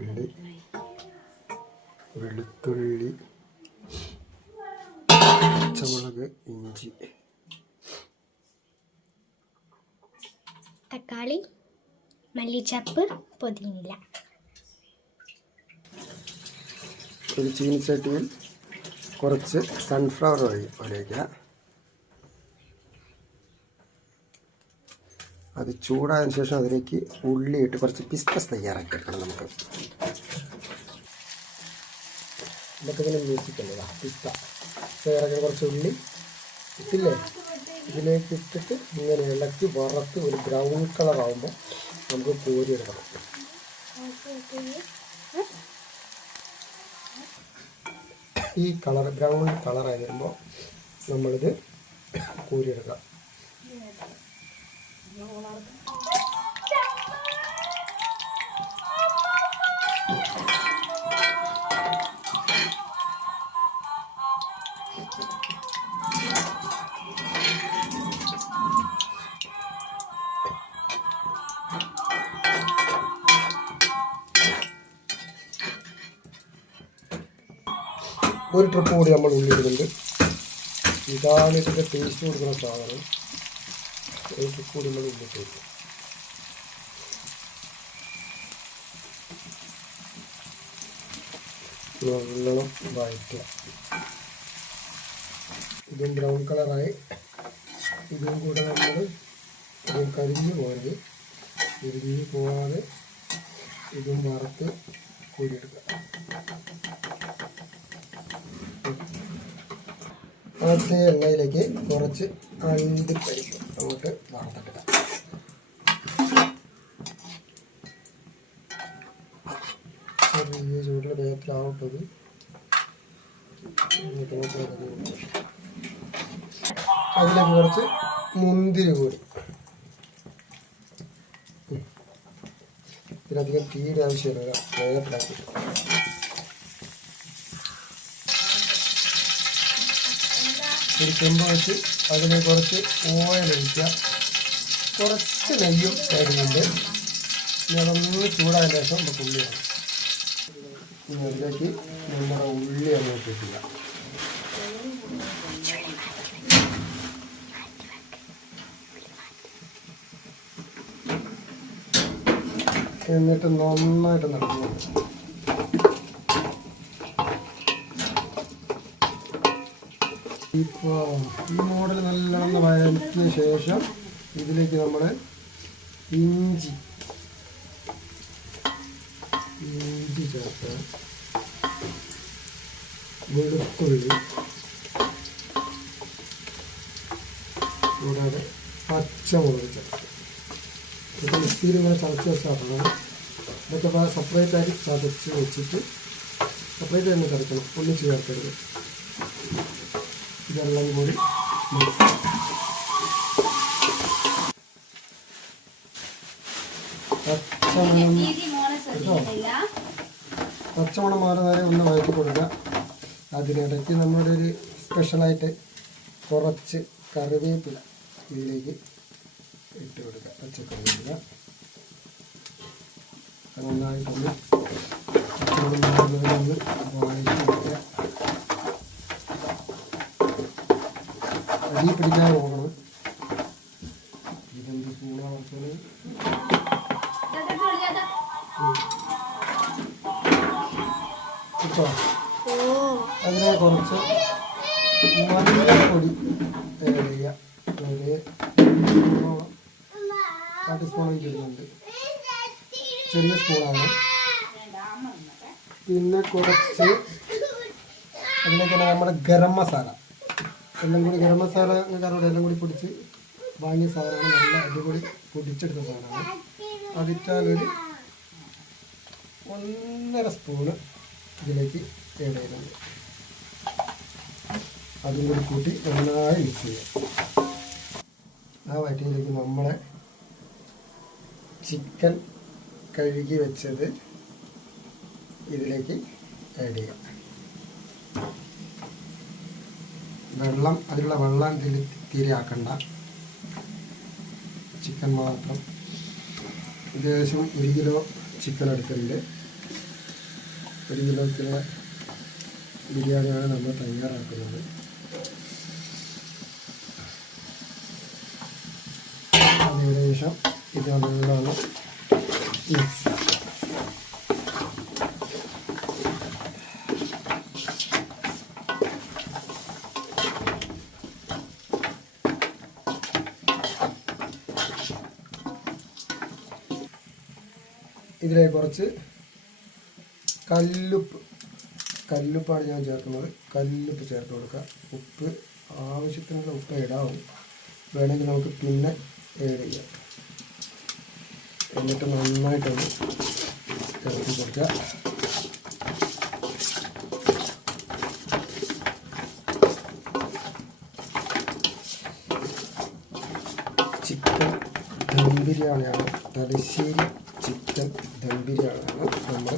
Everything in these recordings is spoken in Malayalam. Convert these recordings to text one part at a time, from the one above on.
ഉള്ളി, വെളുത്തുള്ളി, പച്ചമുളക്, ഇഞ്ചി, തക്കാളി, മല്ലിച്ചപ്പ്, പുതിനില. ഒരു ചീനിച്ചട്ടിയിൽ കുറച്ച് സൺഫ്ലവർ ഓയിൽ ഒഴിക്കുക. അത് ചൂടായതിനു ശേഷം അതിലേക്ക് ഉള്ളിയിട്ട് കുറച്ച് പിസ്തസ് തയ്യാറാക്കി എടുക്കണം. നമുക്ക് ഇതൊക്കെ ഇങ്ങനെ മ്യൂസിക്കല്ലേ, പിസ്ത തയ്യാറാക്കി കുറച്ച് ഉള്ളി ഇട്ടില്ലേ, ഇതിലേക്ക് ഇട്ടിട്ട് ഇങ്ങനെ ഇളക്കി വറുത്ത് ഒരു ബ്രൗൺ കളർ ആകുമ്പോൾ നമുക്ക് കോരിയെടുക്കണം. ഈ കളർ ബ്രൗൺ കളറായി വരുമ്പോൾ നമ്മളിത് കോരിയെടുക്കാം. ഒരു ട്രിപ്പ് കൂടി നമ്മൾ ഉള്ളിടുന്നുണ്ട്. ഇതാണ് ഇതിൻ്റെ ടേസ്റ്റ് കൊടുക്കുന്ന സാധനം. ഒരു ട്രിപ്പ് കൂടി നമ്മൾ ഉള്ളിട്ട് വയ്ക്കും. നല്ലോണം വഴറ്റുക. ഇതും ബ്രൗൺ കളറായി. ഇതും കൂടെ നമ്മൾ കരിഞ്ഞു പോകരുത്. കരിഞ്ഞു പോകാതെ ഇതും വറുത്ത് കോരിയെടുക്കുക. ആദ്യത്തെ എണ്ണയിലേക്ക് കുറച്ച് അണ്ടിപ്പരിപ്പ് അങ്ങോട്ട് വറുത്തിട്ടിടാം. ചെറിയ ചൂടിൽ വേഗത്തിലാവട്ടത്. അതിലേക്ക് കുറച്ച് മുന്തിരി കൂടി. ഇതിനധികം തീരെ ആവശ്യമില്ല, വേഗത്തിലാക്കി. ഒരു ചെമ്പ് വെച്ച് അതിന് കുറച്ച് ഓയിൽ ഒഴിക്കുക. കുറച്ച് നെയ്യും ആയിരുന്നുണ്ട്. ഇനി അതൊന്ന് ചൂടായതിനു ശേഷം നമുക്ക് ഉള്ളി വേണം. ഇനി അതിലേക്ക് നമ്മുടെ ഉള്ളി അങ്ങോട്ട് ഇട്ടില്ല. എന്നിട്ട് നന്നായിട്ട് നടക്കുന്നു. ഇപ്പോൾ ഈ മോഡൽ നല്ലോണം വഴറ്റിയ ശേഷം ഇതിലേക്ക് നമ്മൾ ഇഞ്ചി ചേർത്ത്, വെളുത്തുള്ളി, കൂടാതെ പച്ചമുളക് ചേർത്ത്. ഇതൊക്കെ മിക്സിയിൽ ഇങ്ങനെ ചതച്ച് വെച്ചാൽ ഇതൊക്കെ സെപ്പറേറ്റ് ആയിട്ട് ചതച്ച് വെച്ചിട്ട് സെപ്പറേറ്റ് തന്നെ ചതക്കണം, ഒന്നിച്ച് ചേർക്കരുത്. ഇതെല്ലാം കൂടി പച്ചമണം മാറുന്നവരെ ഒന്ന് വഴറ്റി കൊടുക്കുക. അതിനിടയ്ക്ക് നമ്മുടെ ഒരു സ്പെഷ്യലായിട്ട് കുറച്ച് കറിവേപ്പില ഇതിലേക്ക് ഇട്ട് കൊടുക്കുക. പച്ചക്കറിവേപ്പില നന്നായിട്ടൊന്ന് പച്ചമണം മാറുന്നവരെ ഒന്ന് വഴറ്റി കൊടുക്കുക. അരി പിടിക്കാൻ പോകണം. ഇതെന്ത് സ്പൂണാണ് വെച്ചാൽ ഇപ്പോൾ അതിനെ കുറച്ച് മഞ്ഞൾപ്പൊടി ആഡ് ചെയ്യുക. ഒരു 4 സ്പൂൺ ചെയ്യുന്നുണ്ട്, ചെറിയ സ്പൂണാണ്. പിന്നെ കുറച്ച് അതിലേക്ക് നമ്മുടെ ഗരം മസാല, എല്ലാം കൂടി ഗരം മസാല കാരണം എല്ലാം കൂടി പൊടിച്ച് വാങ്ങിയ സാധനമാണ്. നല്ല അടിപൊളി പൊടിച്ചെടുത്ത സാധനമാണ്. അതിട്ടാലൊരു 1.5 സ്പൂണ് ഇതിലേക്ക് ആഡ് ചെയ്യുന്നുണ്ട്. അതും കൂടി കൂട്ടി നന്നായി മിക്സ് ചെയ്യാം. ആ വറ്റിയിലേക്ക് നമ്മളെ ചിക്കൻ കഴുകി വെച്ചത് ഇതിലേക്ക് ആഡ് ചെയ്യാം. വെള്ളം, അതിലുള്ള വെള്ളം തീരെ ആക്കണ്ട, ചിക്കൻ മാത്രം. ഏകദേശം 1 കിലോ ചിക്കൻ എടുത്തിട്ടുണ്ട്. 1 കിലോയ്ക്കുള്ള ബിരിയാണിയാണ് നമ്മൾ തയ്യാറാക്കുന്നത്. അതിനുശേഷം ഇത് നല്ലോണം മിക്സ് ആക്കുക. ഇതിലേക്ക് കുറച്ച് കല്ലുപ്പാണ് ഞാൻ ചേർക്കുന്നത്. കല്ലുപ്പ് ചേർത്ത് കൊടുക്കുക. ഉപ്പ് ആവശ്യത്തിനുള്ള ഉപ്പ് ഇടാവും, വേണമെങ്കിൽ നമുക്ക് പിന്നെ ഏഡ് ചെയ്യാം. എന്നിട്ട് നന്നായിട്ടൊന്ന് ഇളക്കി കൊടുക്കുക. ചിക്കൻ ദം ബിരിയാണിയാണ്, തലശ്ശേരി ചിക്കൻ ദം ബിരിയാണിയാണ് നമ്മൾ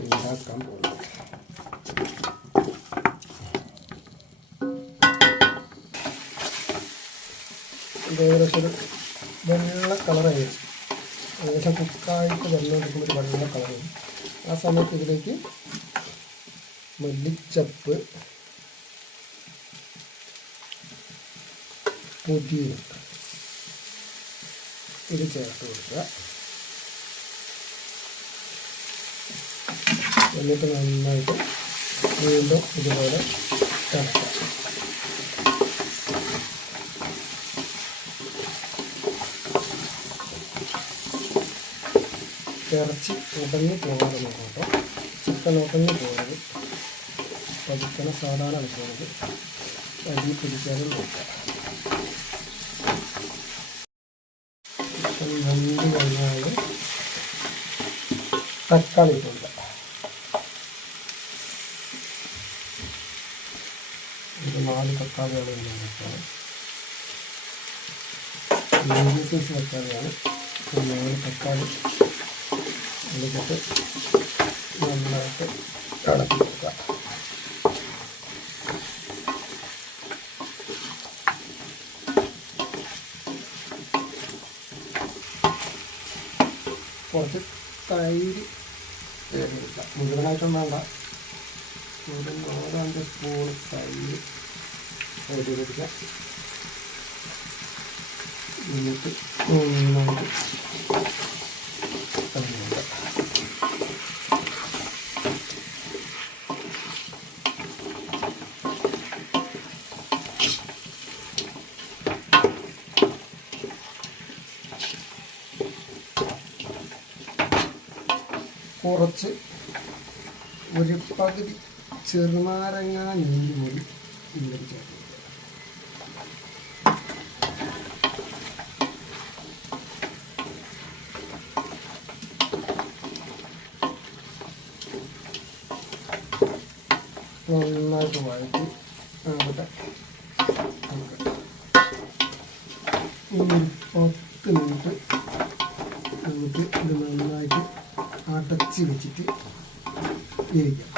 ഉണ്ടാക്കാൻ പോകുന്നത്. ഇത് ഏകദേശം ഒരു വെള്ള കളറായി, ഏകദേശം കുക്കായിട്ട് വെള്ളം എടുക്കുമ്പോൾ ഒരു വെള്ള കളറായി. ആ സമയത്ത് ഇതിലേക്ക് മല്ലിച്ചപ്പ്, പുതിന ഇത് ചേർത്ത് കൊടുക്കുക. എന്നിട്ട് നന്നായിട്ട് വീണ്ടും ഇതുപോലെ ഇളക്കുക. ഇറച്ചി ഉടഞ്ഞു പോകാതെ നോക്കാം. ചിക്കൻ ഉടഞ്ഞു പോകരുത്, പതിക്കണം, സാധാരണ അടക്കുന്നത് അരി പിടിക്കാതെ നോക്കാം. ചിക്കൻ വെന്ത് കഴിഞ്ഞാൽ തക്കാളി ഇട്ടുണ്ട്. ഇത് 4 തക്കാളിയാണ് വെച്ചാൽ മീഡിയം സൈസ് തക്കാളിയാണ്. 4 തക്കാളി ഇതിലിട്ട് നന്നായിട്ട് ഇളക്കി കൊടുക്കുക. കുറച്ച് തൈര് ചേർക്കുക. മുഴുവനായിട്ടും വേണ്ട, ഒരു 4-5 സ്പൂൺ തൈര് കൊടുക്കുക. എന്നിട്ട് നന്നായിട്ട് കളയുക. കുറച്ച് ഒരു പകുതി ചെറുനാരങ്ങ നീര് കൂടി ഇതിലേക്ക് ചേർത്ത് നന്നായിട്ട് വഴറ്റി അവിടെ 10 മിനിറ്റ് നമുക്ക് ഇത് നന്നായിട്ട് അടച്ച് വെച്ചിട്ട് ഇരിക്കാം.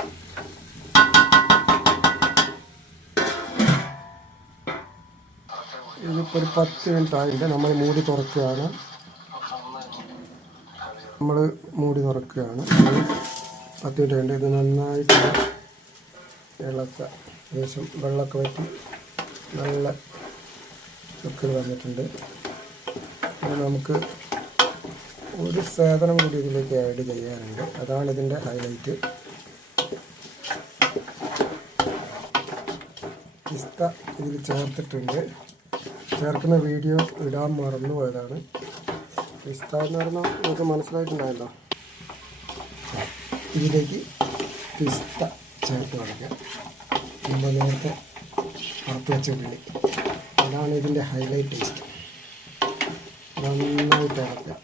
ഇതിപ്പോൾ ഒരു 10 മിനിറ്റ് ആയിട്ട് നമ്മൾ മൂടി തുറക്കുകയാണ്. 10 മിനിറ്റ് ആയിട്ട് ഇത് നന്നായിട്ട് ഇളക്കുക. ഏകദേശം വെള്ളമൊക്കെ വറ്റി നല്ല ചുക്കൽ വന്നിട്ടുണ്ട്. അത് നമുക്ക് ഒരു സാധനം കൂടി ഇതിലേക്ക് ആഡ് ചെയ്യാറുണ്ട്, അതാണ് ഇതിൻ്റെ ഹൈലൈറ്റ്. പിസ്ത ഇതിൽ ചേർത്തിട്ടുണ്ട്. ചേർക്കുന്ന വീഡിയോ ഇടാൻ മറന്നു പോയതാണ്. പിസ്ത എന്ന് പറഞ്ഞാൽ നമുക്ക് മനസ്സിലായിട്ടുണ്ടായല്ലോ. ഇതിലേക്ക് പിസ്ത ചേർത്ത് കൊടുക്കുക. നമ്മൾ നേരത്തെ വറുത്ത് വെച്ച ഉള്ളി, അതാണ് ഇതിൻ്റെ ഹൈലൈറ്റ് ടേസ്റ്റ്. നന്നായിട്ട് ഇളക്കുക.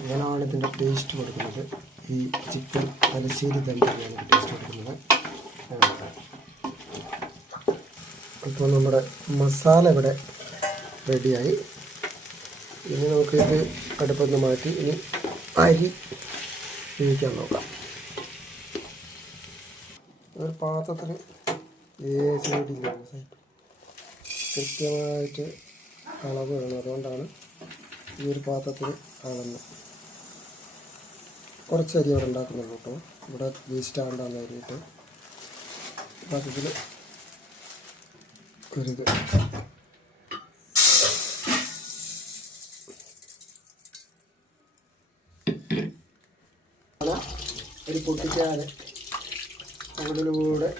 ഇങ്ങനെയാണ് ഇതിൻ്റെ ടേസ്റ്റ് കൊടുക്കുന്നത്. ഈ ചിക്കൻ തലശ്ശേരി ദം ബിരിയാണിക്ക് ടേസ്റ്റ് കൊടുക്കുന്നത്. അപ്പോൾ നമ്മുടെ മസാല ഇവിടെ റെഡിയായി. ഇനി നമുക്കിത് അടുപ്പിൽ നിന്ന് മാറ്റി ഇനി അരി വേവിക്കാൻ നോക്കാം. ഒരു പാത്രത്തിൽ കൃത്യമായിട്ട് അളവ് വേണം, അതുകൊണ്ടാണ് ഈ ഒരു പാത്രത്തിൽ അളന്ന്. കുറച്ച് അരി അവിടെ ഉണ്ടാക്കുന്നുള്ളൂ കേട്ടോ. ഇവിടെ വേസ്റ്റ് ആകണ്ടെന്ന് കരുതിയിട്ട് ബാക്കിയിൽ ഒരിത് ഒരു പൊട്ടിക്കാതെ മുകളിലൂടെ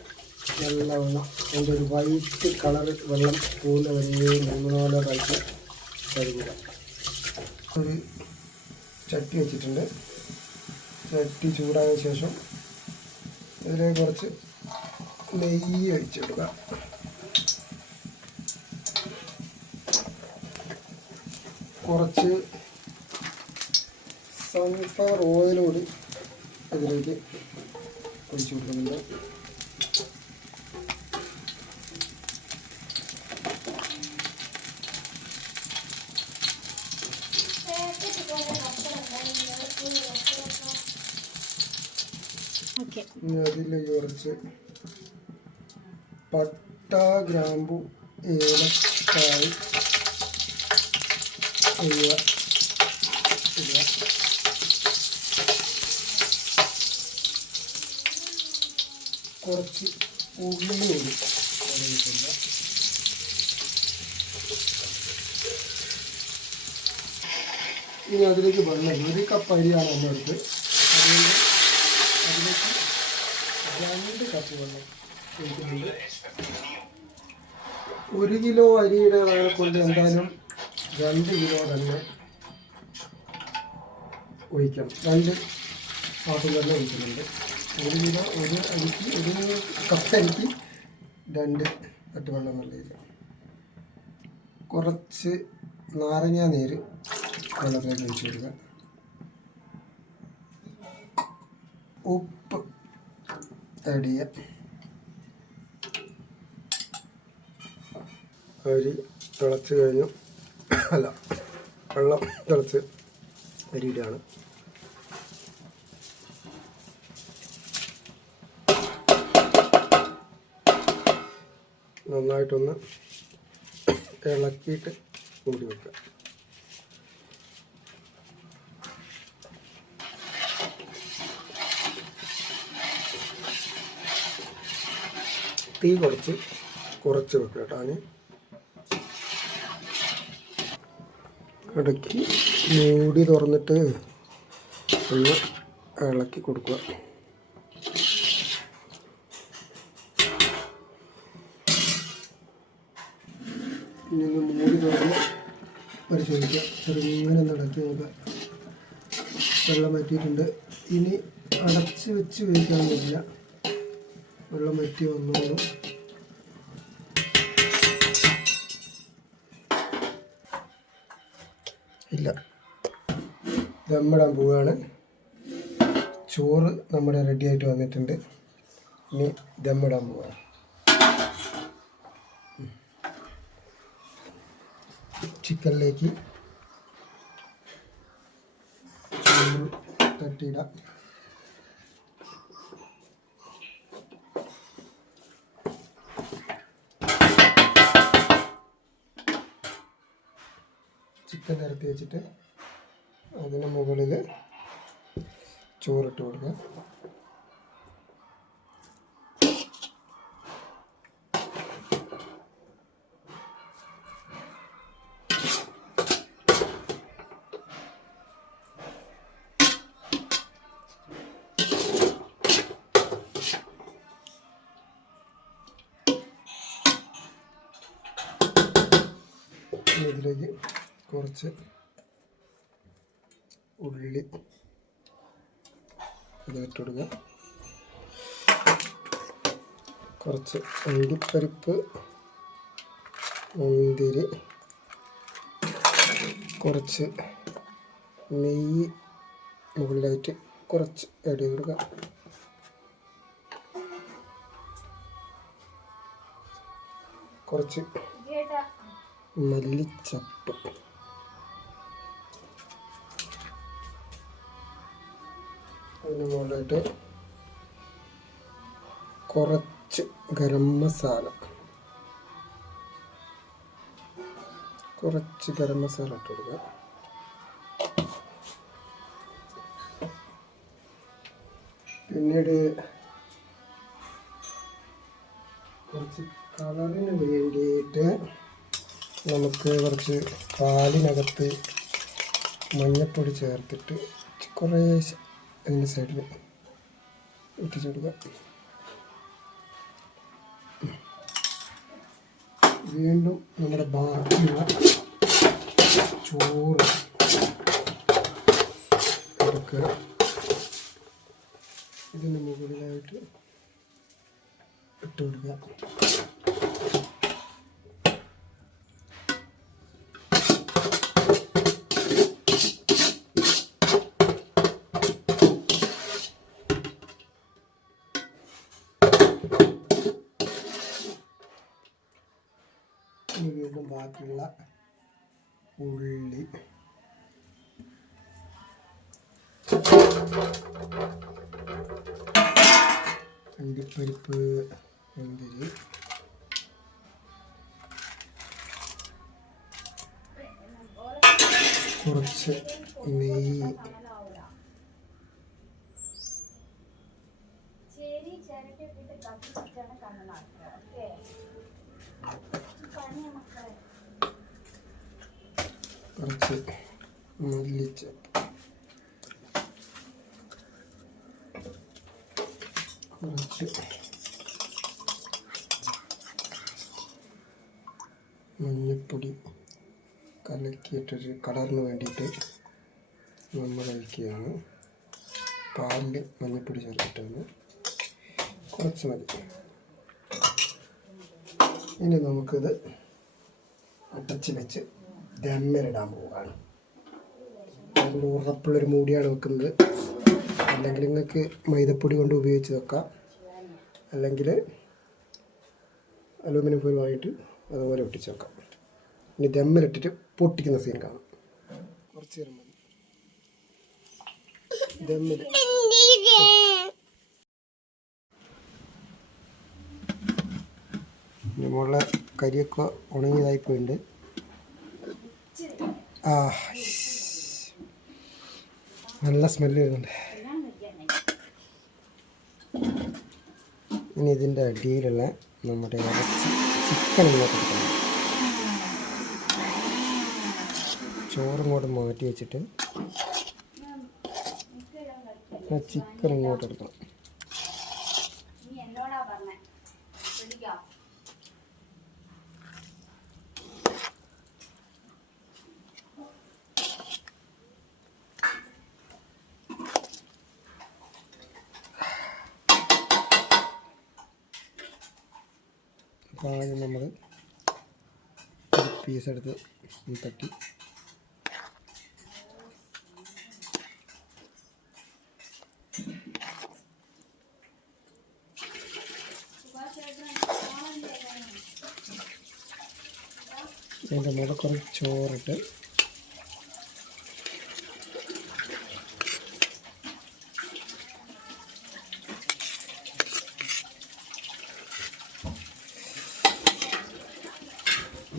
വെള്ളം അതിൻ്റെ ഒരു വൈറ്റ് കളർ വെള്ളം പോകുന്ന വരെ 3-4 പ്രാവശ്യം കഴുകുക. ഒരു ചട്ടി വെച്ചിട്ടുണ്ട്. ചട്ടി ചൂടായ ശേഷം ഇതിലേക്ക് കുറച്ച് നെയ്യ് ഒഴിച്ചിടുക. കുറച്ച് സൺഫ്ലവർ ഓയിൽ കൂടി ഇതിലേക്ക് ഒഴിച്ചു കൊടുക്കുന്നുണ്ട്. ഇനി അതിലേക്ക് കുറച്ച് പട്ട, ഗ്രാമ്പു, ഏലക്കായ് ഇടുക. കുറച്ച് ഉള്ളി കൂടി ഇടുക. ഇനി അതിലേക്ക് വെള്ളം 1 കപ്പ് അരിയാണ് നമ്മളെടുത്ത്. അതുകൊണ്ട് അതിലേക്ക് 2 കപ്പ് വെള്ളം ഒഴിക്കുന്നുണ്ട്. 1 കിലോ അരിയുടെ കൊണ്ട് എന്തായാലും 2 കിലോ തന്നെ ഒഴിക്കണം. 2 പാത്രം തന്നെ ഒഴിക്കുന്നുണ്ട്. 1 കിലോ ഒരു അരിക്ക് 1 കപ്പ് അരിക്ക് 2 കട്ട് വെള്ളം നല്ലത്. കുറച്ച് നാരങ്ങ നീര് വെള്ളത്തിലേക്ക് ഒഴിച്ചു കൊടുക്കുക. ഉപ്പ് ആഡ് ചെയ്യുക. അരി തിളച്ച് കഴിഞ്ഞു. വെള്ളം തിളച്ച് അരിയിടാണ്. നന്നായിട്ടൊന്ന് ഇളക്കിയിട്ട് മൂടി വെക്കുക. തീ കുറച്ച് വെക്കുക കേട്ടോ. അതിന് ഇടയ്ക്ക് മൂടി തുറന്നിട്ട് ഒന്ന് ഇളക്കി കൊടുക്കുക. ഇനി ഒന്ന് മൂടി തുറന്ന് പരിശോധിക്കുക. ചെറുങ്ങനെ ഇളക്കി നോക്കുക. വെള്ളം വറ്റിയിട്ടുണ്ട്. ഇനി അടച്ച് വെച്ച് വേവിക്കാനൊന്നുമില്ല. വെള്ളം വറ്റി വന്നോളൂ. ഇല്ല, ദമ്മിടാൻ പോവുകയാണ്. ചോറ് നമ്മുടെ റെഡി ആയിട്ട് വന്നിട്ടുണ്ട്. ഇനി ദമ്മിടാൻ പോവുകയാണ്. ചിക്കനിലേക്ക് ചോറ് തട്ടിയിടാം. ചിക്കൻ നിരത്തി വെച്ചിട്ട് അതിന് മുകളിൽ ചോറിട്ട് കൊടുക്കുക. ഇതിലേക്ക് കുറച്ച് ഉള്ളി ഇതിട്ടുകൊടുക്കുക. കുറച്ച് അണ്ടിപ്പരിപ്പ്, മുന്തിരി, കുറച്ച് നെയ്യ് മുകളിലായിട്ട് കുറച്ച് ആഡ് ചെയ്ത് കൊടുക്കുക. കുറച്ച് മല്ലിച്ചപ്പ്, അതിന് മുകളിലായിട്ട് കുറച്ച് ഗരം മസാല, ഇട്ട് കൊടുക്കുക. പിന്നീട് കുറച്ച് കളറിന് വേണ്ടിയിട്ട് നമുക്ക് കുറച്ച് പാലിനകത്ത് മഞ്ഞൾപ്പൊടി ചേർത്തിട്ട് കുറേശ്ശെ അതിൻ്റെ സൈഡിൽ ഇട്ടിച്ച് കൊടുക്കുക. വീണ്ടും നമ്മുടെ ബാക്കിയുള്ള ചോറ് എടുക്കുക. ഇതിന് മുകളിലായിട്ട് ഇട്ട് കൊടുക്കുക. ഇനി വീണ്ടും ബാക്കിയുള്ള ഉള്ളി, അണ്ടിപ്പരിപ്പ്, മുന്തിരി, കുറച്ച് നെയ്യ്, കുറച്ച് മല്ലിച്ചപ്പ്, കുറച്ച് മഞ്ഞൾപ്പൊടി കലക്കിയിട്ടൊരു കളറിന് വേണ്ടിയിട്ട് നമ്മൾ ഒഴിക്കുകയാണ്. പാലിൽ മഞ്ഞൾപ്പൊടി ചേർത്തിട്ടാണ്, കുറച്ച് മതി. ഇനി നമുക്കിത് അടച്ച് വെച്ച് ദമ്മിലിടാൻ പോവുകയാണ്. നമ്മൾ ഉറപ്പുള്ളൊരു മൂടിയാണ് വെക്കുന്നത്. അല്ലെങ്കിൽ നിങ്ങൾക്ക് മൈദപ്പൊടി കൊണ്ട് ഉപയോഗിച്ച് വെക്കാം, അല്ലെങ്കിൽ അലൂമിനിയം ഫോയിലുമായിട്ട് അതുപോലെ ഒട്ടിച്ച് വെക്കാം. ഇനി ദമ്മിലിട്ടിട്ട് പൊട്ടിക്കുന്ന സീൻ കാണാം. കുറച്ച് നേരം മതി ദമ്മിൽ. നമ്മളുടെ കരിയൊക്കെ ഉണങ്ങിയതായി പോയിട്ടുണ്ട്. നല്ല സ്മെല്ല് വരുന്നുണ്ട്. ഇനി ഇതിൻ്റെ അടിയിലുള്ള നമ്മുടെ ചിക്കൻ ഇങ്ങോട്ട് എടുക്കണം. ചോറും ഇങ്ങോട്ട് മാറ്റി വെച്ചിട്ട് ചിക്കൻ ഇങ്ങോട്ട് എടുക്കണം. അപ്പോൾ ആദ്യം നമ്മൾ ഒരു പീസ് എടുത്ത് തട്ടി അതിൻ്റെ മുകളിൽ കുറച്ച് ചോറിട്ട്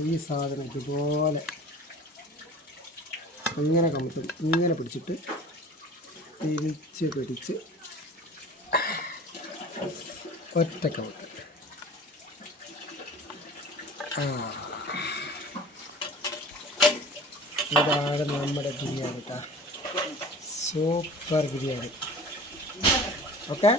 ഈ സാധനം ഇതുപോലെ ഇങ്ങനെ കമത്തും, ഇങ്ങനെ പിടിച്ചിട്ട് തിരിച്ച് പിടിച്ച് ഒറ്റ കമത്ത്. ഇതാണ് നമ്മുടെ ബിരിയാണി കേട്ടോ. സൂപ്പർ ബിരിയാണി. ഓക്കെ,